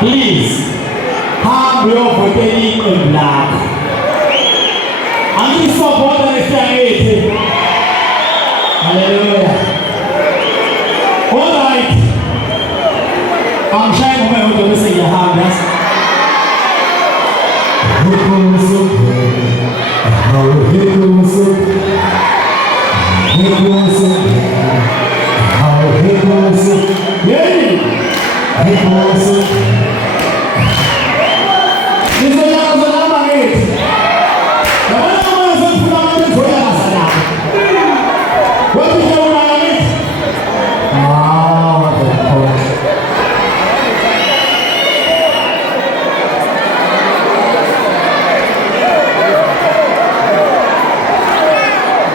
Please, have your voting in black. And you support the next time. Hallelujah. All right. I'm trying to remember to say your hand. Hey,